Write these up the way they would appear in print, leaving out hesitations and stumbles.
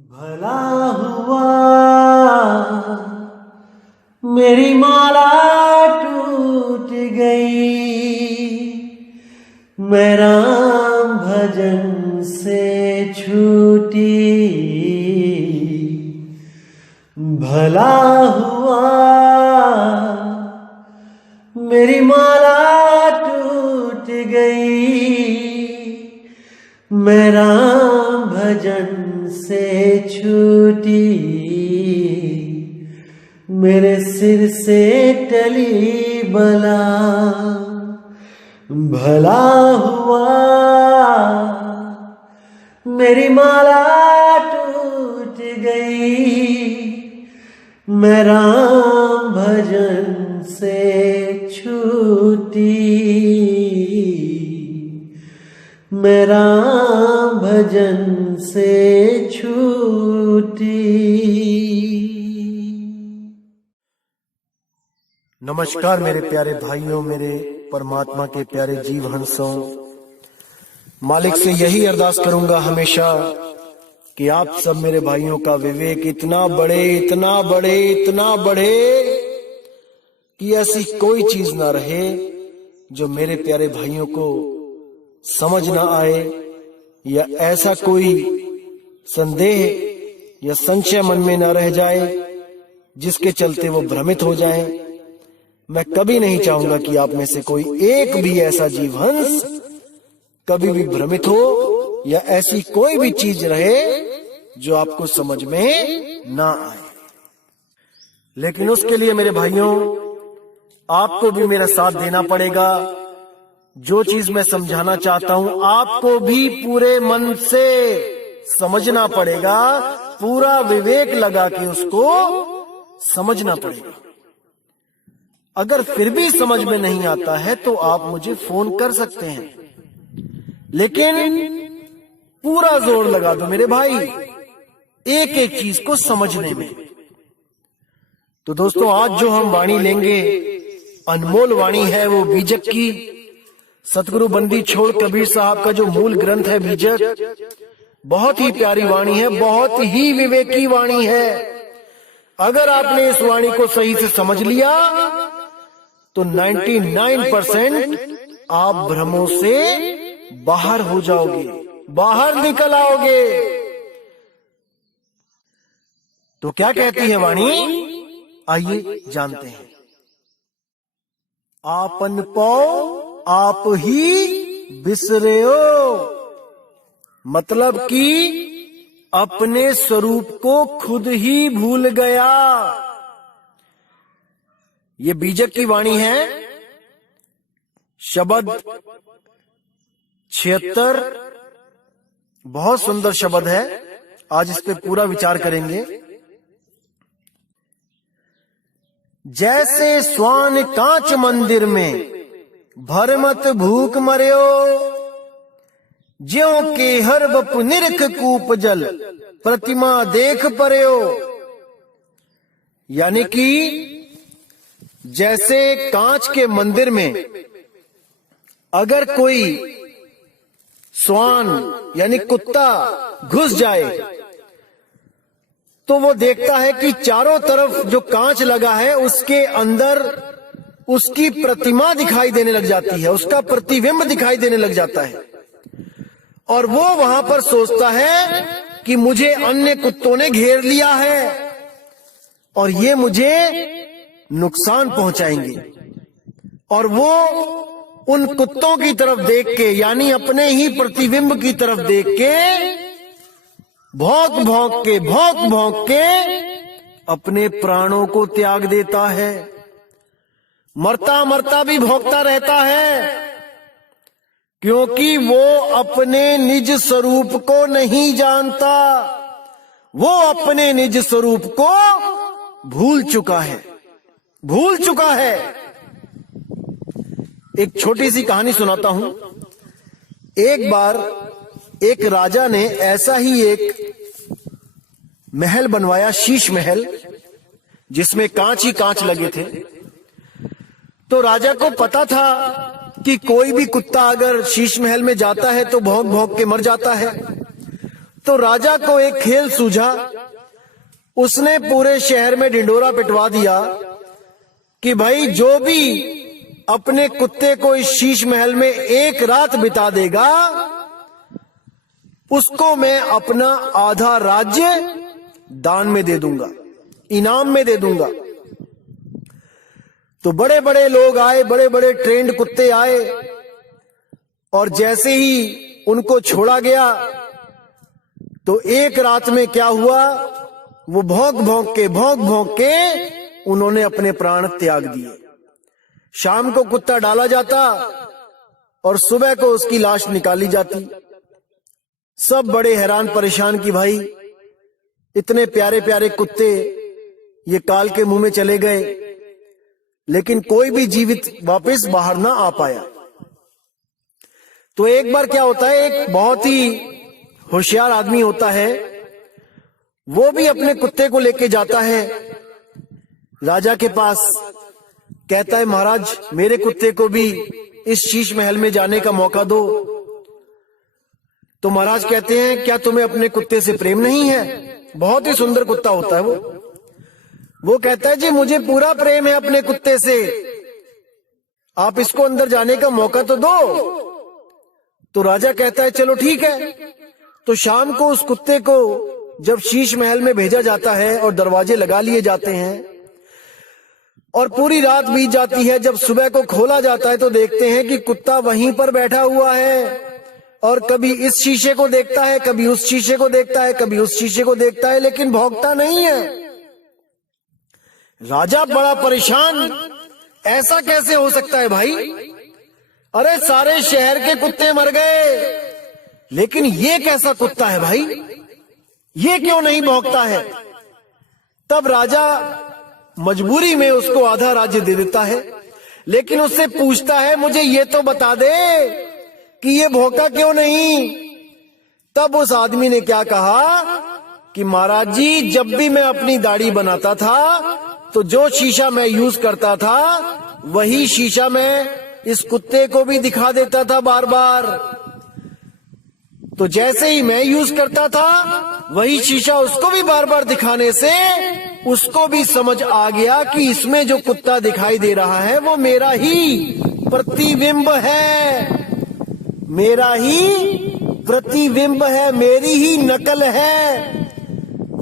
भला हुआ मेरी माला टूट गई, मैं राम भजन से छूटी। भला हुआ मेरी माला टूट गई, मैं राम भजन से छूटी। मेरे सिर से टली बला, भला हुआ मेरी माला टूट गई, मैं राम भजन से छूटी। मैं राम भजन से छूटी। नमस्कार मेरे प्यारे भाइयों, मेरे परमात्मा के प्यारे जीव हंसों। मालिक से यही अरदास करूंगा हमेशा कि आप सब मेरे भाइयों का विवेक इतना बढ़े, इतना बढ़े, इतना बढ़े कि ऐसी कोई चीज ना रहे जो मेरे प्यारे भाइयों को समझ ना आए, या ऐसा कोई संदेह या संशय मन में ना रह जाए जिसके चलते वो भ्रमित हो जाएं। मैं कभी नहीं चाहूंगा कि आप में से कोई एक भी ऐसा जीवहंस कभी भी भ्रमित हो, या ऐसी कोई भी चीज रहे जो आपको समझ में ना आए। लेकिन उसके लिए मेरे भाइयों, आपको भी मेरा साथ देना पड़ेगा। जो चीज मैं समझाना चाहता हूं आपको भी पूरे मन से समझना पड़ेगा, पूरा विवेक लगा के उसको समझना पड़ेगा। अगर फिर भी समझ में नहीं आता है तो आप मुझे फोन कर सकते हैं, लेकिन पूरा जोर लगा दो मेरे भाई एक एक चीज को समझने में। तो दोस्तों, आज जो हम वाणी लेंगे अनमोल वाणी है, वो बीजक की। सतगुरु बंदी छोड़ कबीर साहब का जो मूल ग्रंथ है बीजक, बहुत ही प्यारी वाणी है, बहुत ही विवेकी वाणी है। अगर आपने इस वाणी को सही से समझ लिया तो 99% आप भ्रमों से बाहर हो जाओगे, बाहर निकल आओगे। तो क्या कहती है वाणी, आइए जानते हैं। आपन पाओ आप ही बिसरेओ, मतलब कि अपने स्वरूप को खुद ही भूल गया। ये बीजक की वाणी है। शब्द 76 बहुत सुंदर शब्द है। आज इस पे पूरा विचार करेंगे। जैसे स्वान कांच मंदिर में भरमत भूख मर्यो, ज्यों के हर बपु निरख कूप जल प्रतिमा देख पर्यो। यानी कि जैसे कांच के मंदिर में अगर कोई स्वान यानी कुत्ता घुस जाए तो वो देखता है कि चारों तरफ जो कांच लगा है उसके अंदर उसकी प्रतिमा दिखाई देने लग जाती है, उसका प्रतिबिंब दिखाई देने लग जाता है, और वो वहां पर सोचता है कि मुझे अन्य कुत्तों ने घेर लिया है और ये मुझे नुकसान पहुंचाएंगे। और वो उन कुत्तों की तरफ देख के, यानी अपने ही प्रतिबिंब की तरफ देख के भौंक भौंक के अपने प्राणों को त्याग देता है। मरता मरता भी भौंकता रहता है, क्योंकि वो अपने निज स्वरूप को नहीं जानता, वो अपने निज स्वरूप को भूल चुका है, भूल चुका है। एक छोटी सी कहानी सुनाता हूं। एक बार एक राजा ने ऐसा ही एक महल बनवाया, शीश महल, जिसमें कांच ही कांच लगे थे। तो राजा को पता था कि कोई भी कुत्ता अगर शीश महल में जाता है तो भौंक भौंक के मर जाता है। तो राजा को एक खेल सूझा। उसने पूरे शहर में ढिंढोरा पिटवा दिया कि भाई जो भी अपने कुत्ते को इस शीश महल में एक रात बिता देगा, उसको मैं अपना आधा राज्य दान में दे दूंगा, इनाम में दे दूंगा। तो बड़े बड़े लोग आए, बड़े बड़े ट्रेंड कुत्ते आए, और जैसे ही उनको छोड़ा गया तो एक रात में क्या हुआ, वो भौंक भौंक के उन्होंने अपने प्राण त्याग दिए। शाम को कुत्ता डाला जाता और सुबह को उसकी लाश निकाली जाती। सब बड़े हैरान परेशान कि भाई इतने प्यारे प्यारे कुत्ते ये काल के मुंह में चले गए, लेकिन कोई भी जीवित वापस बाहर ना आ पाया। तो एक बार क्या होता है, एक बहुत ही होशियार आदमी होता है, वो भी अपने कुत्ते को लेके जाता है राजा के पास। कहता है महाराज मेरे कुत्ते को भी इस शीश महल में जाने का मौका दो। तो महाराज कहते हैं क्या तुम्हें अपने कुत्ते से प्रेम नहीं है? बहुत ही सुंदर कुत्ता होता है वो कहता है जी मुझे पूरा प्रेम है अपने कुत्ते से, आप इसको अंदर जाने का मौका तो दो। तो राजा कहता है चलो ठीक है। तो शाम को उस कुत्ते को जब शीश महल में भेजा जाता है और दरवाजे लगा लिए जाते हैं और पूरी रात बीत जाती है, जब सुबह को खोला जाता है तो देखते हैं कि कुत्ता वहीं पर बैठा हुआ है और कभी इस शीशे को देखता है, कभी उस शीशे को देखता है, कभी उस शीशे को देखता है, लेकिन भौंकता नहीं है। राजा बड़ा परेशान, ऐसा कैसे हो सकता है भाई? अरे सारे शहर के कुत्ते मर गए, लेकिन ये कैसा कुत्ता है भाई, ये क्यों नहीं भौंकता है? तब राजा मजबूरी में उसको आधा राज्य दे देता है, लेकिन उससे पूछता है मुझे ये तो बता दे कि ये भौंका क्यों नहीं? तब उस आदमी ने क्या कहा कि महाराज जी जब भी मैं अपनी दाढ़ी बनाता था तो जो शीशा मैं यूज करता था वही शीशा मैं इस कुत्ते को भी दिखा देता था बार बार। तो जैसे ही मैं यूज करता था वही शीशा उसको भी बार बार दिखाने से उसको भी समझ आ गया कि इसमें जो कुत्ता दिखाई दे रहा है वो मेरा ही प्रतिबिंब है, मेरा ही प्रतिबिंब है, मेरी ही नकल है,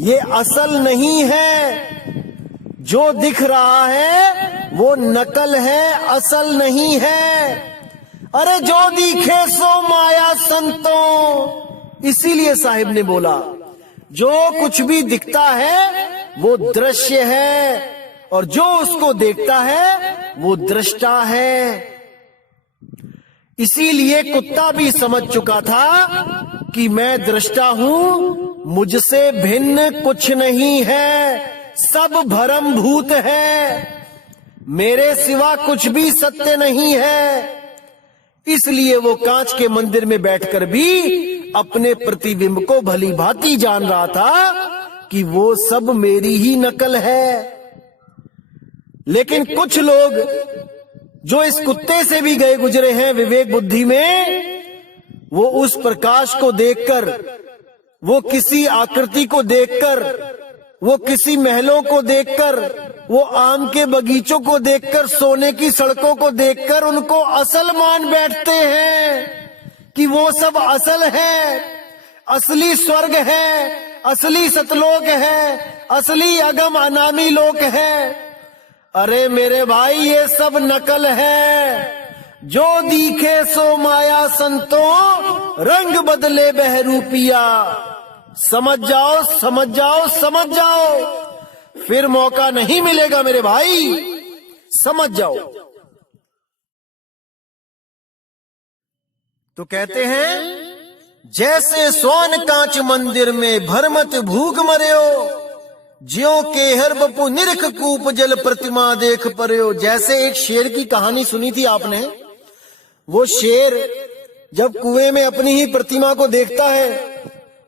ये असल नहीं है। जो दिख रहा है वो नकल है, असल नहीं है। अरे जो दिखे सो माया संतों, इसीलिए साहिब ने बोला जो कुछ भी दिखता है वो दृश्य है और जो उसको देखता है वो दृष्टा है। इसीलिए कुत्ता भी समझ चुका था कि मैं दृष्टा हूं, मुझसे भिन्न कुछ नहीं है, सब भ्रम भूत है, मेरे सिवा कुछ भी सत्य नहीं है। इसलिए वो कांच के मंदिर में बैठकर भी अपने प्रतिबिंब को भली भांति जान रहा था कि वो सब मेरी ही नकल है। लेकिन कुछ लोग जो इस कुत्ते से भी गए गुजरे हैं विवेक बुद्धि में, वो उस प्रकाश को देखकर, वो किसी आकृति को देखकर, वो किसी महलों को देखकर, वो आम के बगीचों को देखकर, सोने की सड़कों को देखकर उनको असल मान बैठते हैं कि वो सब असल है, असली स्वर्ग है, असली सतलोक है, असली अगम अनामी लोक है। अरे मेरे भाई ये सब नकल है। जो दिखे सो माया संतों, रंग बदले बहरूपिया। समझ जाओ, समझ जाओ, समझ जाओ, फिर मौका नहीं मिलेगा मेरे भाई, समझ जाओ। तो कहते हैं जैसे सोन कांच मंदिर में भरमत भूख मर्यो, ज्यों के हर बपू निरख कूप जल प्रतिमा देख पर्यो। जैसे एक शेर की कहानी सुनी थी आपने, वो शेर जब कुएं में अपनी ही प्रतिमा को देखता है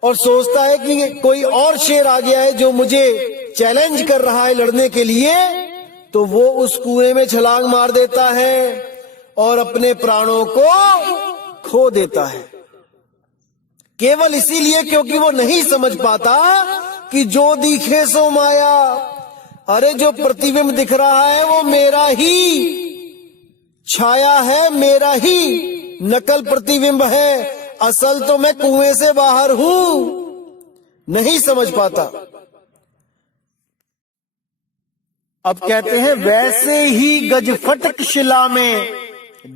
और सोचता है कि कोई और शेर आ गया है जो मुझे चैलेंज कर रहा है लड़ने के लिए, तो वो उस कुएं में छलांग मार देता है और अपने प्राणों को खो देता है। केवल इसीलिए क्योंकि वो नहीं समझ पाता कि जो दिखे सो माया। अरे जो प्रतिबिंब दिख रहा है वो मेरा ही छाया है, मेरा ही नकल प्रतिबिंब है, असल तो मैं कुएं से बाहर हूं। नहीं समझ पाता। अब कहते हैं वैसे ही गजफटक शिला में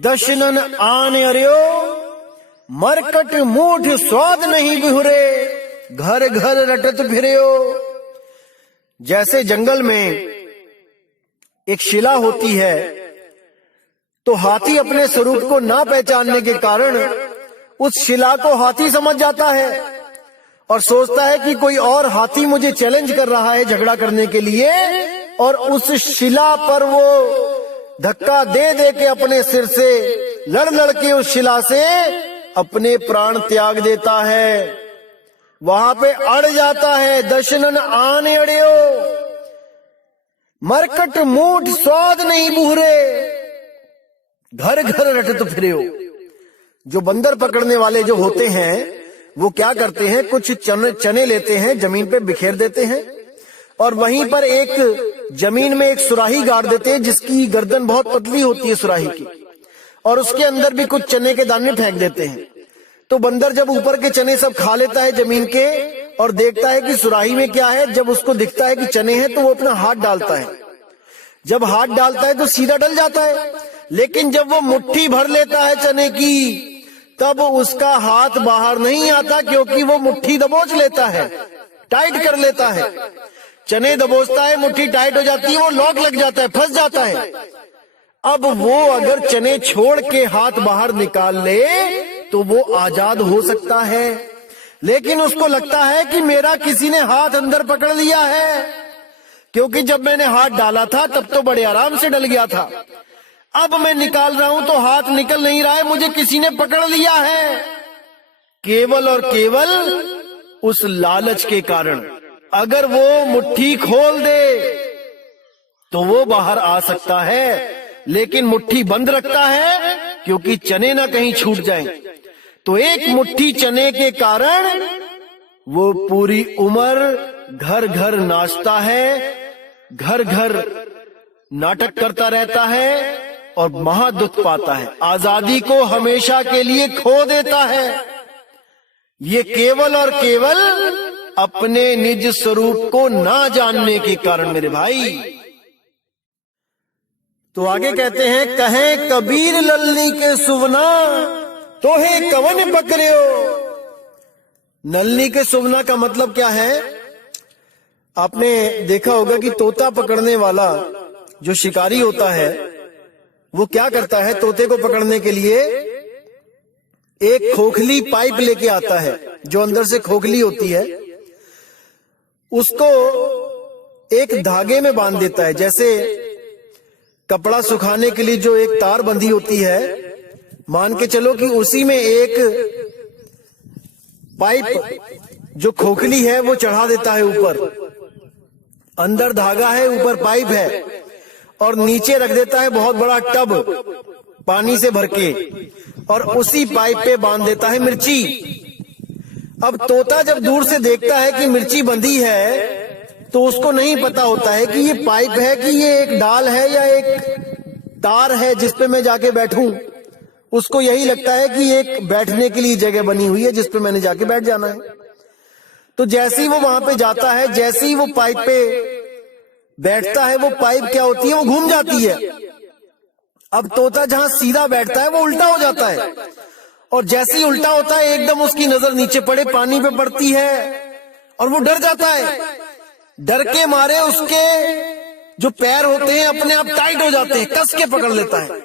दशनन आन अर्यो, मरकट मूठ स्वाद नहीं बिहुरे, घर घर रटत फिर्यो। जैसे जंगल में एक शिला होती है तो हाथी अपने स्वरूप को ना पहचानने के कारण उस शिला को हाथी समझ जाता है और सोचता है कि कोई और हाथी मुझे चैलेंज कर रहा है झगड़ा करने के लिए, और उस शिला पर वो धक्का दे दे के अपने सिर से लड़ लड़ के उस शिला से अपने प्राण त्याग देता है, वहां पे अड़ जाता है। दशनन आने अड़ियो, मरकट मूठ स्वाद नहीं बूहरे, घर घर रटत फिर्यो। जो बंदर पकड़ने वाले जो होते हैं वो क्या करते हैं, कुछ चने लेते हैं, जमीन पे बिखेर देते हैं और वहीं पर एक जमीन में एक सुराही गाड़ देते हैं जिसकी गर्दन बहुत पतली होती है सुराही की, और उसके अंदर भी कुछ चने के दाने फेंक देते हैं। तो बंदर जब ऊपर के चने सब खा लेता है जमीन के और देखता है कि सुराही में क्या है, जब उसको दिखता है कि चने हैं तो वो अपना हाथ डालता है। जब हाथ डालता है तो सीधा डल जाता है, लेकिन जब वो मुट्ठी भर लेता है चने की तब उसका हाथ बाहर नहीं आता, क्योंकि वो मुट्ठी दबोच लेता है, टाइट कर लेता है। चने दबोचता है, मुट्ठी टाइट हो जाती है, वो लॉक लग जाता है, फंस जाता है। अब वो अगर चने छोड़ के हाथ बाहर निकाल ले तो वो आजाद हो सकता है, लेकिन उसको लगता है कि मेरा किसी ने हाथ अंदर पकड़ लिया है, क्योंकि जब मैंने हाथ डाला था तब तो बड़े आराम से डल गया था, अब मैं निकाल रहा हूं तो हाथ निकल नहीं रहा है, मुझे किसी ने पकड़ लिया है। केवल और केवल उस लालच के कारण। अगर वो मुट्ठी खोल दे तो वो बाहर आ सकता है, लेकिन मुट्ठी बंद रखता है क्योंकि चने ना कहीं छूट जाएं। तो एक मुट्ठी चने के कारण वो पूरी उम्र घर घर नाचता है, घर घर नाटक करता रहता है और महादुख पाता है, आजादी को हमेशा के लिए खो देता है। ये केवल और केवल अपने निज स्वरूप को ना जानने के कारण मेरे भाई। तो आगे कहते हैं, कहे कबीर ललनी के सुवना तोहे कवन पकड़ियो। नलनी के सुवना का मतलब क्या है? आपने देखा होगा कि तोता पकड़ने वाला जो शिकारी होता है वो क्या करता है, तोते को पकड़ने के लिए एक खोखली पाइप लेके आता है, जो अंदर से खोखली होती है, उसको एक धागे में बांध देता है। जैसे कपड़ा सुखाने के लिए जो एक तार बंधी होती है, मान के चलो कि उसी में एक पाइप जो खोखली है वो चढ़ा देता है ऊपर, अंदर धागा है, ऊपर पाइप है, और नीचे रख देता है बहुत बड़ा टब पानी से भर के, और उसी पाइप पे बांध देता है मिर्ची। अब तोता जब दूर से देखता है कि मिर्ची बंधी है तो उसको नहीं पता होता है कि ये पाइप है कि ये एक डाल है या एक तार है जिस पे मैं जाके बैठूं। उसको यही लगता है कि एक बैठने के लिए जगह बनी हुई है जिस पे मैंने जाके बैठ जाना है। तो जैसे ही वो वहां पे जाता है, जैसे ही वो पाइप पे बैठता है, वो पाइप क्या होती है, वो घूम जाती है। अब तोता जहां सीधा बैठता है वो उल्टा हो जाता है, और जैसे ही उल्टा होता है एकदम उसकी नजर नीचे पड़े, पानी पे पड़ती है और वो डर जाता है। डर के मारे उसके जो पैर होते हैं अपने आप टाइट हो जाते हैं, कस के पकड़ लेता है।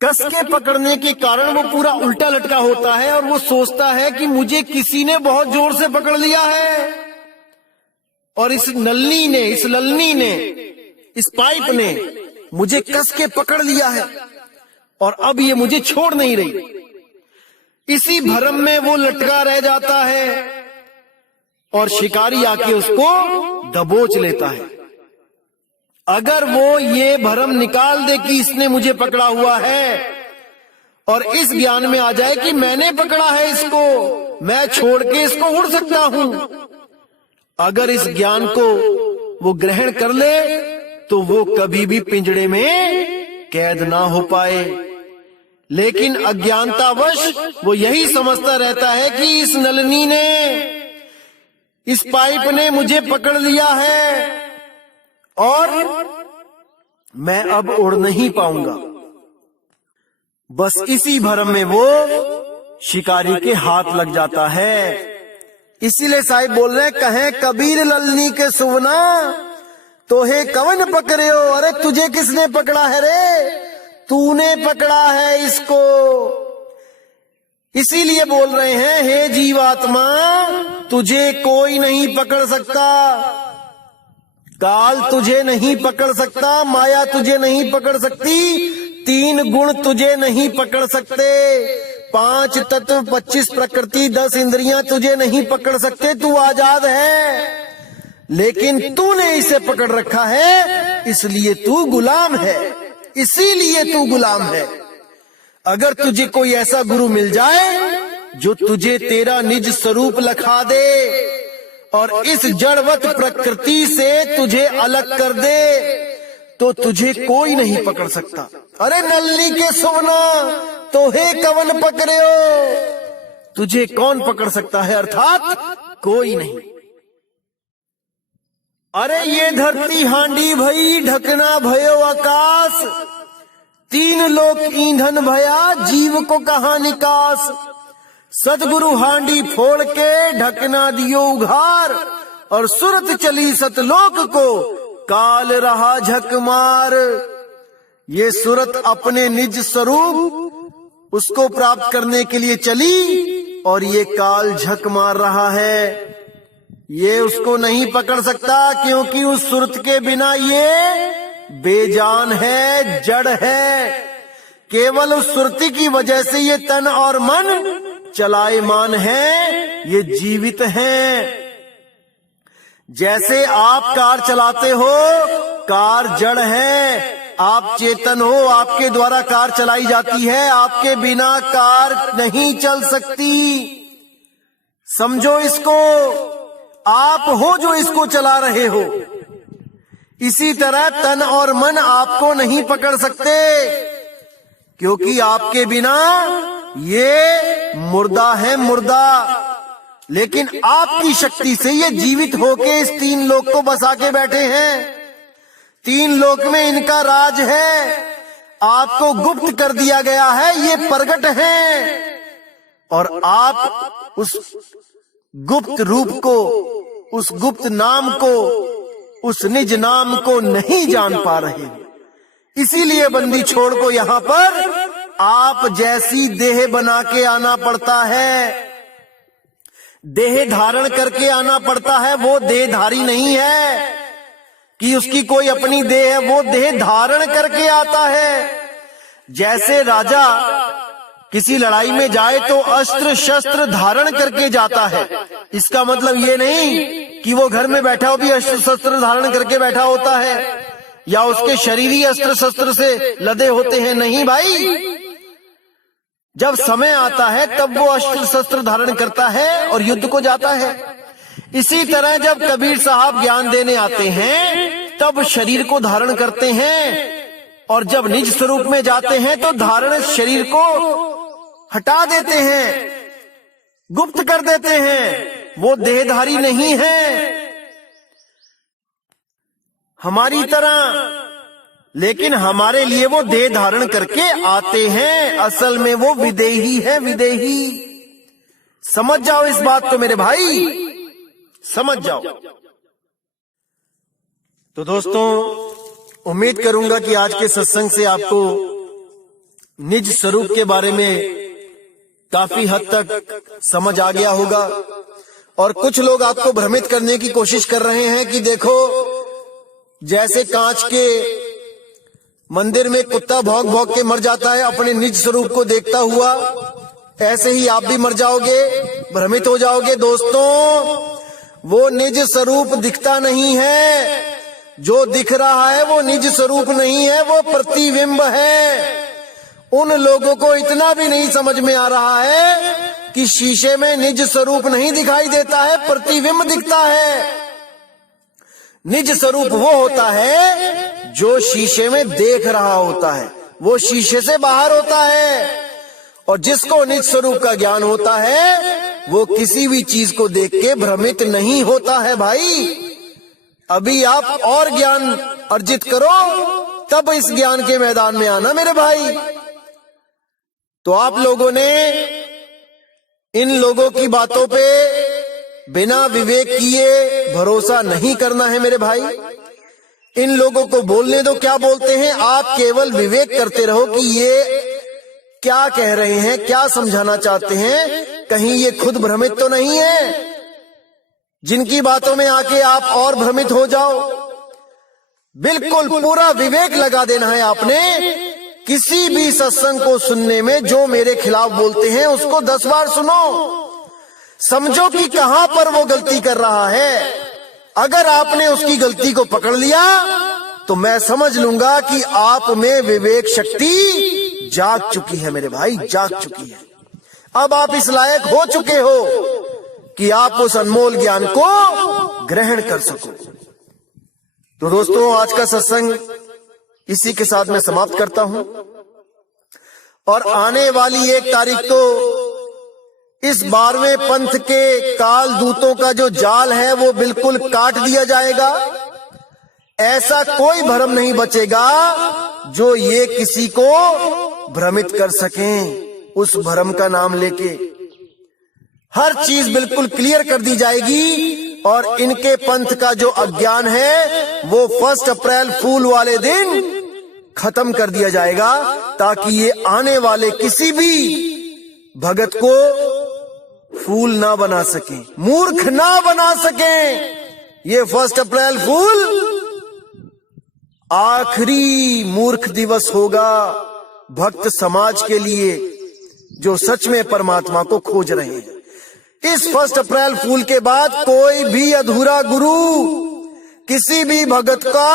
कस के पकड़ने के कारण वो पूरा उल्टा लटका होता है और वो सोचता है कि मुझे किसी ने बहुत जोर से पकड़ लिया है, और इस ललनी ने इस पाइप ने मुझे कस के पकड़ लिया है और अब ये मुझे छोड़ नहीं रही। इसी भ्रम में वो लटका रह जाता है और शिकारी आके उसको दबोच लेता है। अगर वो ये भ्रम निकाल दे कि इसने मुझे पकड़ा हुआ है और इस ज्ञान में आ जाए कि मैंने पकड़ा है इसको, मैं छोड़ के इसको उड़ सकता हूं। अगर इस ज्ञान को वो ग्रहण कर ले तो वो कभी भी पिंजड़े में कैद ना हो पाए। लेकिन अज्ञानतावश वो यही समझता रहता है कि इस नलनी ने, इस पाइप ने मुझे पकड़ लिया है और मैं अब उड़ नहीं पाऊंगा। बस इसी भ्रम में वो शिकारी के हाथ लग जाता है। इसीलिए साहिब बोल रहे हैं, कहें कबीर ललनी के सुवना तो हे कवन पकड़े हो। अरे तुझे किसने पकड़ा है रे, तूने पकड़ा है इसको। इसीलिए बोल रहे हैं, हे जीवात्मा तुझे कोई नहीं पकड़ सकता, काल तुझे नहीं पकड़ सकता, माया तुझे नहीं पकड़ सकती, 3 गुण तुझे नहीं पकड़ सकते, 5 तत्व, 25 प्रकृति, 10 इंद्रियां तुझे नहीं पकड़ सकते। तू आजाद है, लेकिन तूने इसे पकड़ रखा है, इसलिए तू गुलाम है, इसीलिए तू गुलाम है। अगर तुझे कोई ऐसा गुरु मिल जाए जो तुझे तेरा निज स्वरूप लखा दे और इस जड़वत प्रकृति से तुझे अलग कर दे, तो तुझे कोई नहीं पकड़ सकता। अरे नलनी के सोना तो हे कवन पकड़े हो, तुझे कौन पकड़ सकता है, अर्थात कोई नहीं। अरे ये धरती हांडी भई, ढकना भयो आकाश, 3 लोक ईंधन भया, जीव को कहा निकास। सतगुरु हांडी फोड़ के ढकना दियो उघार, और सुरत चली सतलोक को काल रहा झक मार। ये सुरत अपने निज स्वरूप उसको प्राप्त करने के लिए चली और ये काल झक मार रहा है। ये उसको नहीं पकड़ सकता, क्योंकि उस सुरत के बिना ये बेजान है, जड़ है। केवल उस सुरती की वजह से ये तन और मन चलायमान है, ये जीवित हैं। जैसे आप कार चलाते हो, कार जड़ है, आप चेतन हो, आपके द्वारा कार चलाई जाती है, आपके बिना कार नहीं चल सकती। समझो इसको, आप हो जो इसको चला रहे हो। इसी तरह तन और मन आपको नहीं पकड़ सकते, क्योंकि आपके बिना ये मुर्दा है, मुर्दा। लेकिन आपकी शक्ति से ये जीवित होके इस 3 लोक को बसा के बैठे हैं। 3 लोक में इनका राज है, आपको गुप्त कर दिया गया है, ये प्रगट है, और आप उस गुप्त रूप को, उस गुप्त नाम को, उस निज नाम को नहीं जान पा रहे। इसीलिए बंदी छोड़ को यहाँ पर आप जैसी देह बना के आना पड़ता है, देह धारण करके आना पड़ता है। वो देहधारी नहीं है कि उसकी कोई अपनी देह है, वो देह धारण करके आता है। जैसे राजा किसी लड़ाई में जाए तो अस्त्र शस्त्र धारण करके जाता है। इसका मतलब ये नहीं कि वो घर में बैठा हो भी अस्त्र शस्त्र धारण करके बैठा होता है, या उसके शरीर ही अस्त्र शस्त्र से लदे होते हैं। नहीं भाई, जब समय आता है तब वो अस्त्र शस्त्र धारण करता है और युद्ध को जाता है। इसी तरह जब कबीर साहब ज्ञान देने आते हैं तब शरीर को धारण करते हैं, और जब निज स्वरूप में जाते हैं तो धारण शरीर को हटा देते हैं, गुप्त कर देते हैं। वो देहधारी नहीं है हमारी तरह, लेकिन हमारे लिए वो देह धारण करके आते हैं। असल में वो विदेही है, विदेही। समझ जाओ इस बात को मेरे भाई, समझ जाओ। तो दोस्तों, उम्मीद करूंगा कि आज के सत्संग से आपको निज स्वरूप के बारे में काफी हद तक समझ आ गया होगा। और कुछ लोग आपको भ्रमित करने की कोशिश कर रहे हैं कि देखो, जैसे कांच के मंदिर में कुत्ता भौंक भौंक के मर जाता है अपने निज स्वरूप को देखता हुआ, ऐसे ही आप भी मर जाओगे, भ्रमित हो जाओगे। दोस्तों, वो निज स्वरूप दिखता नहीं है, जो दिख रहा है वो निज स्वरूप नहीं है, वो प्रतिबिंब है। उन लोगों को इतना भी नहीं समझ में आ रहा है कि शीशे में निज स्वरूप नहीं दिखाई देता है, प्रतिबिंब दिखता है। निज स्वरूप वो होता है जो शीशे में देख रहा होता है, वो शीशे से बाहर होता है। और जिसको निज स्वरूप का ज्ञान होता है वो किसी भी चीज को देख के भ्रमित नहीं होता है। भाई अभी आप और ज्ञान अर्जित करो, तब इस ज्ञान के मैदान में आना मेरे भाई। तो आप लोगों ने इन लोगों की बातों पे बिना विवेक किए भरोसा नहीं करना है मेरे भाई। इन लोगों को बोलने दो क्या बोलते हैं, आप केवल विवेक करते रहो कि ये क्या कह रहे हैं, क्या समझाना चाहते हैं, कहीं ये खुद भ्रमित तो नहीं है जिनकी बातों में आके आप और भ्रमित हो जाओ। बिल्कुल पूरा विवेक लगा देना है आपने। किसी भी सत्संग को सुनने में जो मेरे खिलाफ बोलते हैं उसको 10 बार सुनो, समझो कि कहां पर वो गलती कर रहा है। अगर आपने उसकी गलती को पकड़ लिया तो मैं समझ लूंगा कि आप में विवेक शक्ति जाग चुकी है मेरे भाई, जाग चुकी है। अब आप इस लायक हो चुके हो कि आप उस अनमोल ज्ञान को ग्रहण कर सको। तो दोस्तों आज का सत्संग इसी के साथ मैं समाप्त करता हूं। और आने वाली 1 तारीख को इस 12वें पंथ के काल दूतों का जो जाल है वो बिल्कुल काट दिया जाएगा। ऐसा कोई भ्रम नहीं बचेगा जो ये किसी को भ्रमित कर सकें। उस भ्रम का नाम लेके हर चीज बिल्कुल क्लियर कर दी जाएगी। और इनके पंथ का जो अज्ञान है वो 1 अप्रैल फूल वाले दिन खत्म कर दिया जाएगा, ताकि ये आने वाले किसी भी भगत को फूल ना बना सके, मूर्ख ना बना सके। ये 1 अप्रैल फूल आखिरी मूर्ख दिवस होगा भक्त समाज के लिए जो सच में परमात्मा को खोज रहे हैं। इस 1 अप्रैल फूल के बाद कोई भी अधूरा गुरु किसी भी भगत का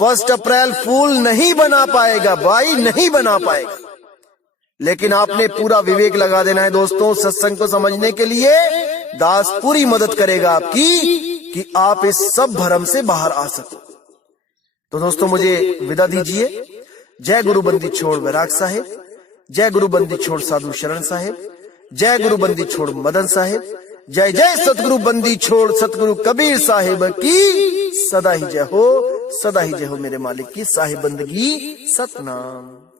1 अप्रैल फूल नहीं बना पाएगा भाई, नहीं बना पाएगा। लेकिन आपने पूरा विवेक लगा देना है दोस्तों सत्संग को समझने के लिए। दास पूरी मदद करेगा आपकी कि आप इस सब भ्रम से बाहर आ सको। तो दोस्तों मुझे विदा दीजिए। जय गुरु बंदी छोड़ वैराग साहेब, जय गुरु बंदी छोड़ साधु शरण साहेब, जय गुरु बंदी छोड़ मदन साहेब, जय जय सतगुरु बंदी छोड़ सतगुरु कबीर साहेब की सदा ही जय हो, सदा ही जय हो मेरे मालिक की साहिब बंदगी सतनाम।